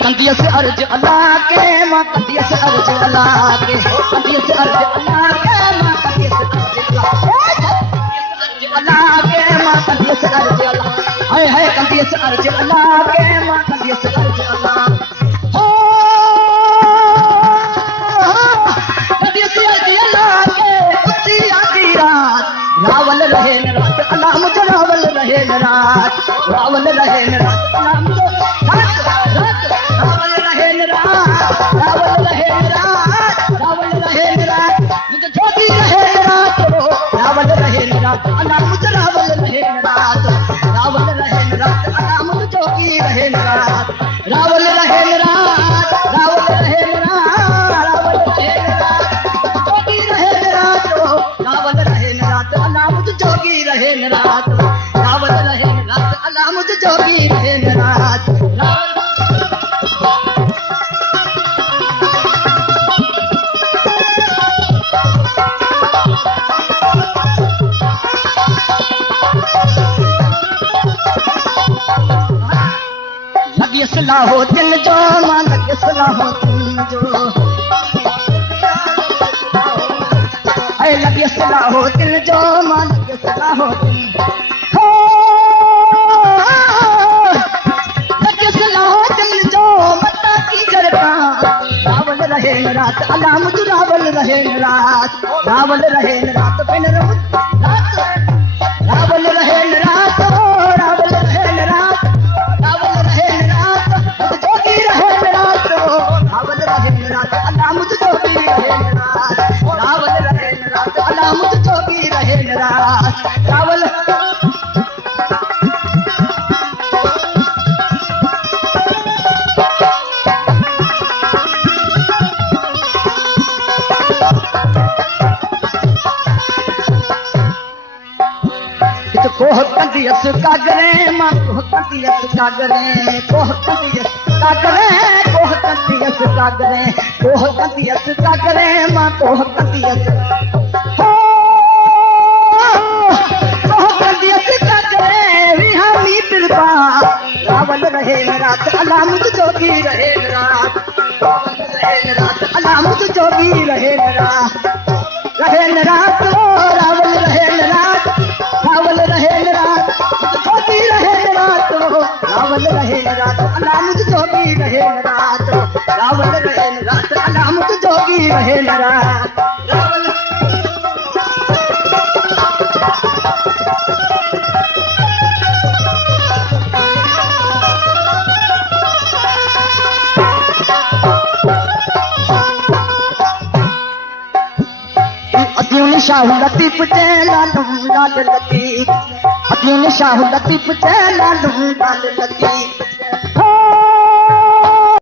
कंदियस अर्ज अल्लाह के मां कंदियस अर्ज अल्लाह के कंदियस अर्ज अल्लाह के मां कंदियस अर्ज अल्लाह के मां कंदियस अर्ज अल्लाह हाय हाय कंदियस अर्ज अल्लाह के मां कंदियस अर्ज अल्लाह हो कंदियस अर्ज अल्लाह के उसी आधी रात रावल रहे न रात अल्लाह मुझे रावल रहे न रात रावल रहे न रात अल्लाह मुझे रावल रहे न रात रावल रहे न रात रावल रहे न रात मुझे ज्योति रहे न रात रावल रहे न रात अल्लाह मुझे रावल रहे न रात रावल रहे न रात अल्लाह मुझे ज्योति रहे न रात रावल रहे न रात रावल रहे न रात रावल रहे न रात ज्योति रहे न रात रावल रहे न रात अल्लाह मुझे जोगी रहे न रात रावल रहे न रात अल्लाह मुझे जोगी रहे न रात लगी सलाहो दिल जो मां लगी सलाहो दिल जो लगी सलाहो दिल जो मां लगी सलाहो दिल हो लगी सलाहो दिल जो मता की करता रावल रहे न रात अल्लाह मुझे रावल रहे न रात रावल रहे न रात बिन रावल रहे न रात रावल रहे न रात रावल रहे न रात मुझे जोगी रहे न रात रावल रहे न रात अल्लाह मुझे जोगी रहे न रात रावल रहे न रात अल्लाह मुझे जोगी रहे न रात रावल कोह कंदियस कागरे मां कोह कंदियस कागरे कोह कंदियस कागरे कोह कंदियस कागरे कोह कंदियस कागरे मां कोह कंदियस हो कोह कंदियस कागरे विहानी बिरबा रावल रहे न रात अल्लाह मुझे जोगी रहे न रात रावल रहे न रात अल्लाह मुझे जोगी रहे न रात रावल रहे न रात रावल रहे न रात जोगी रहे न रात रावल रहे न रात अल्लाह मुझे जोगी रहे न रात रावल रहे न रात अल्लाह मुझे जोगी रहे न रात रावल अदीन शाह लतीफ लालू लाल लतीफ अदीन शाह लतीफ लालू लाल लतीफ